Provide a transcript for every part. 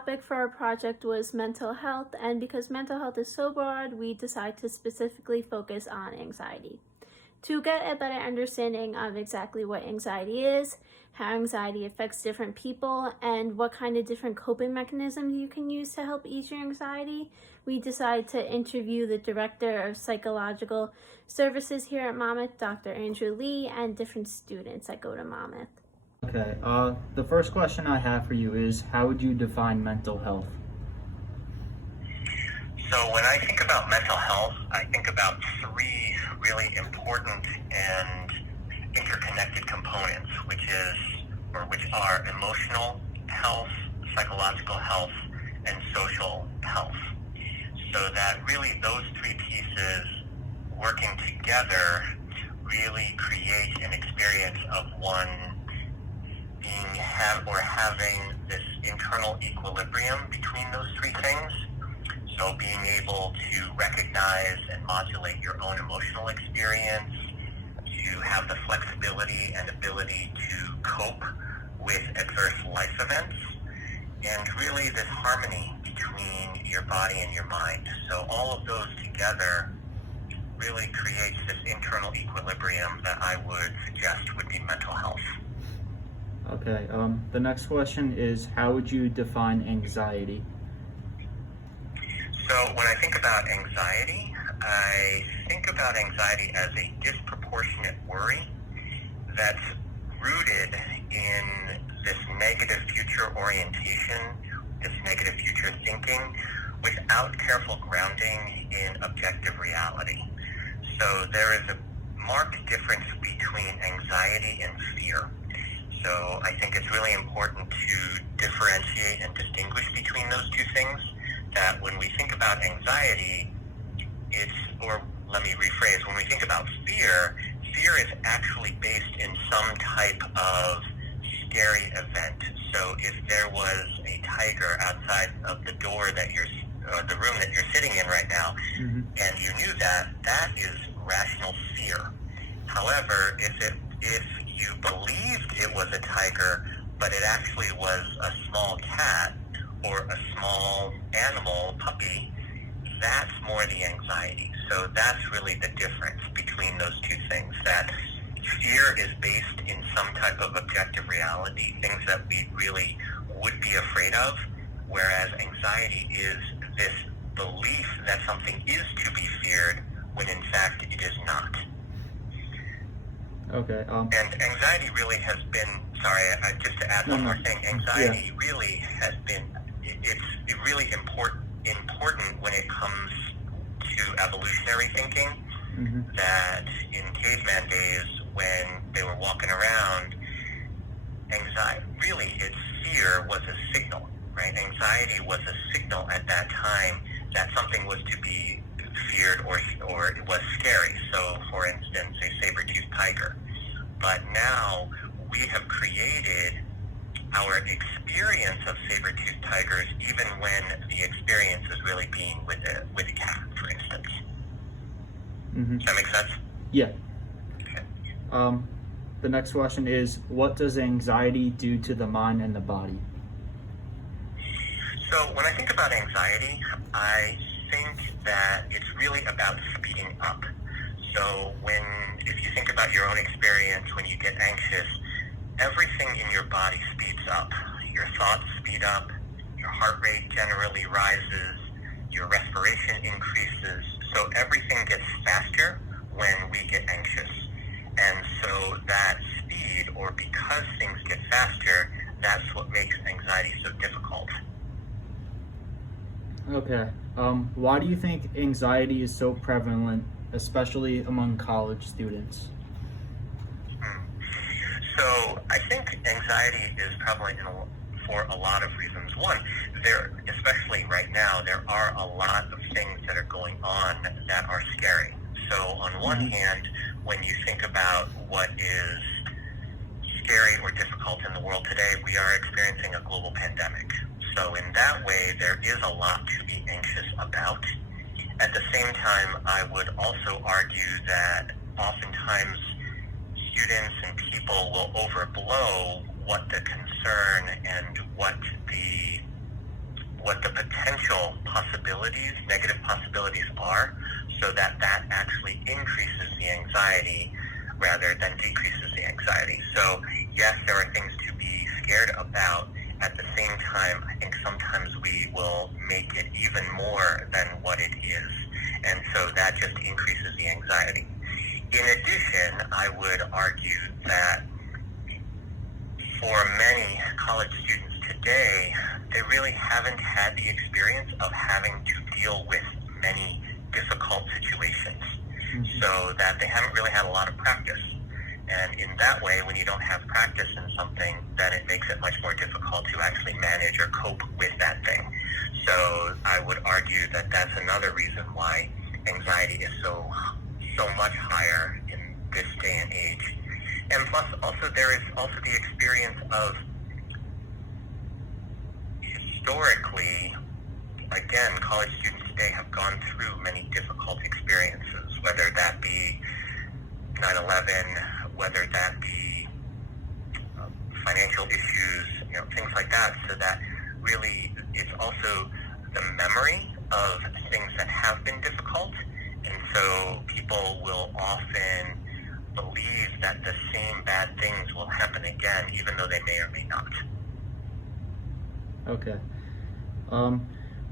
topic for our project was mental health, and because mental health is so broad, we decided to specifically focus on anxiety. To get a better understanding of exactly what anxiety is, how anxiety affects different people, and what kind of different coping mechanisms you can use to help ease your anxiety, we decided to interview the Director of Psychological Services here at Monmouth, Dr. Andrew Lee, and different students that go to Monmouth. Okay, the first question I have for you is, how would you define mental health? So when I think about mental health, I think about three really important and interconnected components, which are emotional health, psychological health, and social health. So that really those three pieces working together really create an experience of one having this internal equilibrium between those three things. So being able to recognize and modulate your own emotional experience, to have the flexibility and ability to cope with adverse life events, and really this harmony between your body and your mind. So all of those together really creates this internal equilibrium that I would suggest would be mental health. Okay, the next question is, how would you define anxiety? So when I think about anxiety, I think about anxiety as a disproportionate worry that's rooted in this negative future orientation, this negative future thinking, without careful grounding in objective reality. So there is a marked difference between anxiety and fear. So I think it's really important to differentiate and distinguish between those two things, that when we think about anxiety, when we think about fear, fear is actually based in some type of scary event. So if there was a tiger outside of the door the room that you're sitting in right now, and you knew that is rational fear. However, if you believed it was a tiger, but it actually was a small cat or a small animal, puppy, that's more the anxiety. So that's really the difference between those two things, that fear is based in some type of objective reality, things that we really would be afraid of, whereas anxiety is this belief that something is to be feared when in fact it is not. Okay. And anxiety really has been, just to add one more thing, anxiety really has been, it's really important when it comes to evolutionary thinking, that in caveman days when they were walking around, fear was a signal, right? Anxiety was a signal at that time that something was to be feared or it was scary. So, for instance, a saber-toothed tiger. But now we have created our experience of saber-toothed tigers, even when the experience is really being with a cat, for instance. Does that make sense? Yeah. Okay. The next question is, what does anxiety do to the mind and the body? So when I think about anxiety, I think that it's really about speeding up. So if you think about your own experience, when you get anxious, everything in your body speeds up. Your thoughts speed up, your heart rate generally rises, your respiration increases. So everything gets faster when we get anxious. And so that speed, or because things get faster, that's what makes anxiety so difficult. Okay. Why do you think anxiety is so prevalent, especially among college students? So I think anxiety is prevalent for a lot of reasons. One, especially right now, there are a lot of things that are going on that are scary. So on one hand, when you think about what is scary or difficult in the world today, we are experiencing a global pandemic. So in that way, there is a lot to be anxious about. At the same time, I would also argue that oftentimes students and people will overblow what the concern and what the what the potential possibilities, negative possibilities are, so that that actually increases the anxiety rather than decreases the anxiety. So yes, there are things to be scared about. At the same time, I think sometimes we will make it even more than what it is. And so that just increases the anxiety. In addition, I would argue that for many college students today, they really haven't had the experience of having to deal with many difficult situations, so that they haven't really had a lot of practice. And in that way, when you don't have practice in something, then it makes it much more difficult to actually manage or cope with that thing. So I would argue that that's another reason why anxiety is so much higher in this day and age. And plus, also, there is also the experience of, historically, again, college students today have gone through many difficult experiences, whether that be 9/11, whether that be financial issues, things like that. So that really, it's also the memory of things that have been difficult. And so people will often believe that the same bad things will happen again, even though they may or may not. Okay.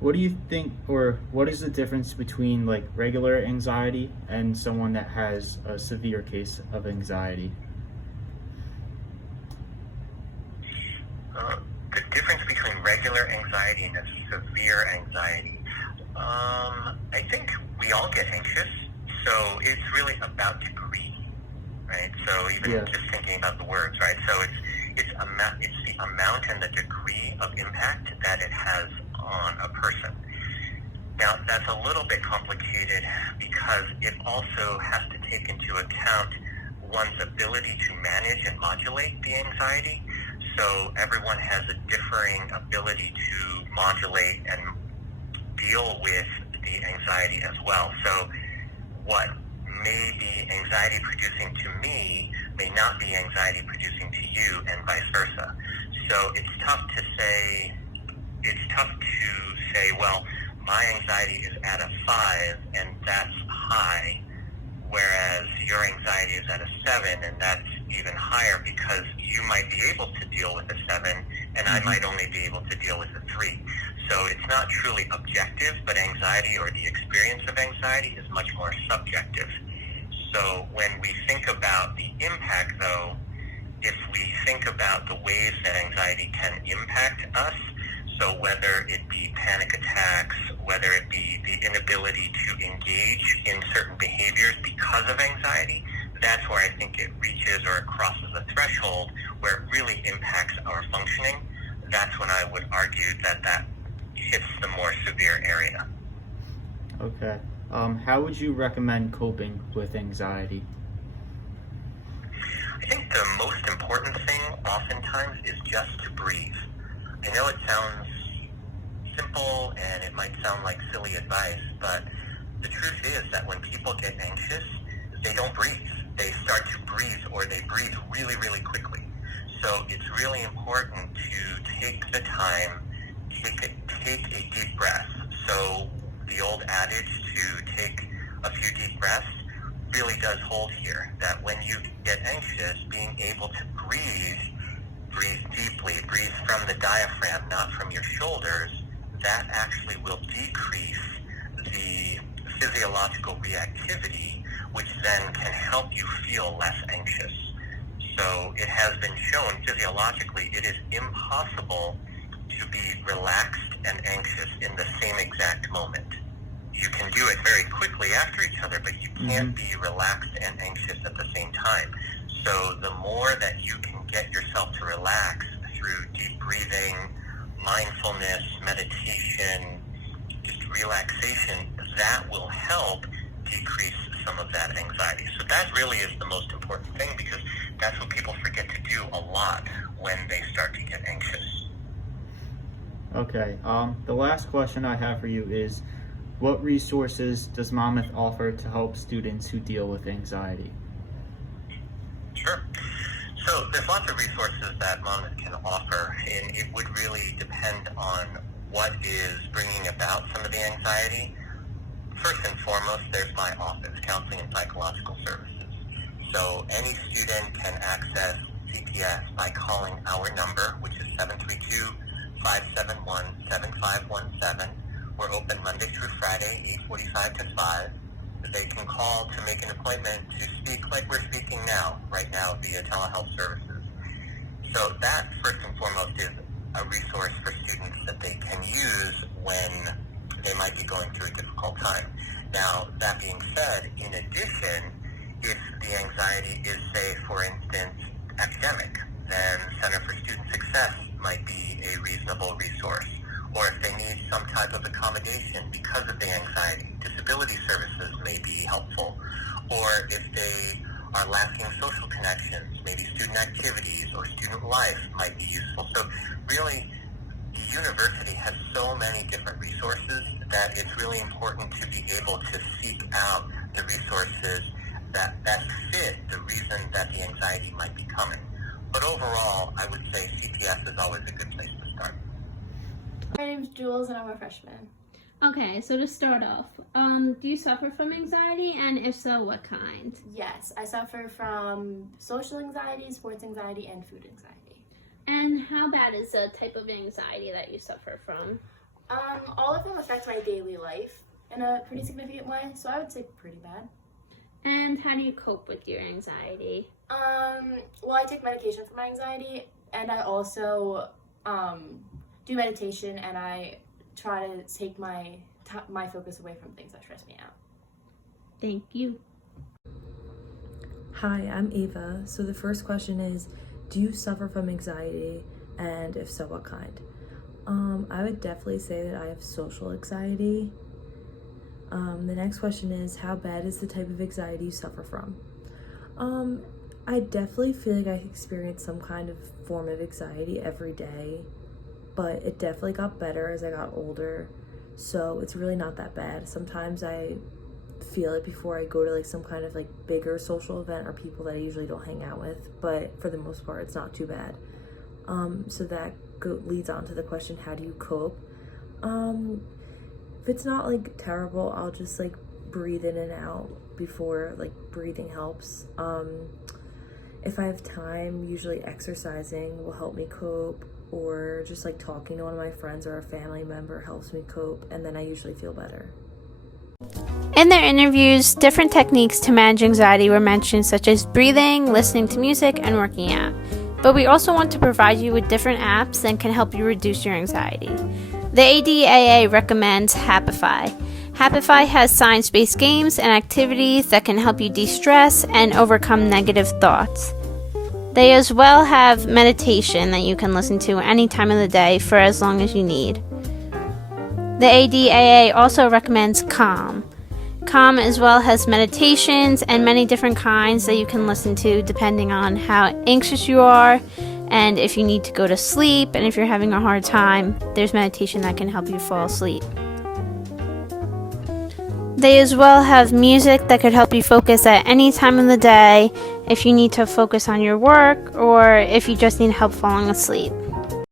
What do you think, or what is the difference between like regular anxiety and someone that has a severe case of anxiety? The difference between regular anxiety and a severe anxiety, I think we all get anxious, so it's really about degree, right? So even just thinking about the words, right? So it's the amount and the degree of impact that it has on a person. Now, that's a little bit complicated because it also has to take into account one's ability to manage and modulate the anxiety. So everyone has a differing ability to modulate and deal with the anxiety as well. So what may be anxiety producing to me may not be anxiety producing to you, and vice versa. So it's tough to say, well, my anxiety is at a 5 and that's high, whereas your anxiety is at a 7 and that's even higher, because you might be able to deal with a 7 and I might only be able to deal with a 3. So it's not truly objective, but anxiety, or the experience of anxiety, is much more subjective. So when we think about the impact, though, if we think about the ways that anxiety can impact us, so whether it be panic attacks, whether it be the inability to engage in certain behaviors because of anxiety, that's where I think it reaches or it crosses a threshold where it really impacts our functioning. That's when I would argue that hits the more severe area. Okay. How would you recommend coping with anxiety? I think the most important thing oftentimes is just to breathe. I know it sounds simple and it might sound like silly advice, but the truth is that when people get anxious, they don't breathe. They start to breathe, or they breathe really, really quickly. So it's really important to take the time, take a deep breath. So the old adage to take a few deep breaths really does hold here, that when you get anxious, being able to breathe deeply, breathe from the diaphragm, not from your shoulders, that actually will decrease the physiological reactivity, which then can help you feel less anxious. So it has been shown physiologically it is impossible to be relaxed and anxious in the same exact moment. You can do it very quickly after each other, but you can't be relaxed and anxious at the same time. So the more that you can get yourself to relax through deep breathing, mindfulness, meditation, just relaxation, that will help decrease some of that anxiety. So that really is the most important thing, because that's what people forget to do a lot when they start to get anxious. Okay. The last question I have for you is, what resources does Monmouth offer to help students who deal with anxiety? Sure. So there's lots of resources that Monmouth can offer, and it would really depend on what is bringing about some of the anxiety, first and foremost, there's my office, Counseling and Psychological Services. So any student can access CPS by calling our number, which is 732-571-7517. We're open Monday through Friday, 8:45 to 5. They can call to make an appointment to speak like we're speaking now, right now, via telehealth services. So that, first and foremost, is a resource for students that they can use when they might be going through a difficult time. Now, that being said, in addition, if the anxiety is, say, for instance, academic, then Center for Student Success might be a reasonable resource. Or if they need some type of accommodation because of the anxiety, disability services may be helpful. Or if they are lacking social connections, maybe student activities or student life might be useful. So really, the university has so many different resources that it's really important to be able to seek out the resources that best fit the reason that the anxiety might be coming. But overall, I would say CPS is always a good place to start. My name's Jules and I'm a freshman. Okay, so to start off, do you suffer from anxiety, and if so, what kind? Yes, I suffer from social anxiety, sports anxiety, and food anxiety. And how bad is the type of anxiety that you suffer from? All of them affect my daily life in a pretty significant way, so I would say pretty bad. And how do you cope with your anxiety? Well, I take medication for my anxiety, and I also do meditation, and I try to take my focus away from things that stress me out. Thank you. Hi, I'm Ava. So the first question is, do you suffer from anxiety? And if so, what kind? I would definitely say that I have social anxiety. The next question is, how bad is the type of anxiety you suffer from? I definitely feel like I experience some kind of form of anxiety every day, but it definitely got better as I got older, so it's really not that bad. Sometimes I feel it before I go to like some kind of like bigger social event or people that I usually don't hang out with, but for the most part it's not too bad. So that leads on to the question, how do you cope? If it's not like terrible, I'll just like breathe in and out before, like breathing helps. If I have time, usually exercising will help me cope, or just like talking to one of my friends or a family member helps me cope, and then I usually feel better. In their interviews, different techniques to manage anxiety were mentioned, such as breathing, listening to music, and working out. But we also want to provide you with different apps that can help you reduce your anxiety. The ADAA recommends Happify. Happify has science-based games and activities that can help you de-stress and overcome negative thoughts. They as well have meditation that you can listen to any time of the day for as long as you need. The ADAA also recommends Calm. Calm as well has meditations and many different kinds that you can listen to depending on how anxious you are, and if you need to go to sleep, and if you're having a hard time, there's meditation that can help you fall asleep. They as well have music that could help you focus at any time of the day if you need to focus on your work or if you just need help falling asleep.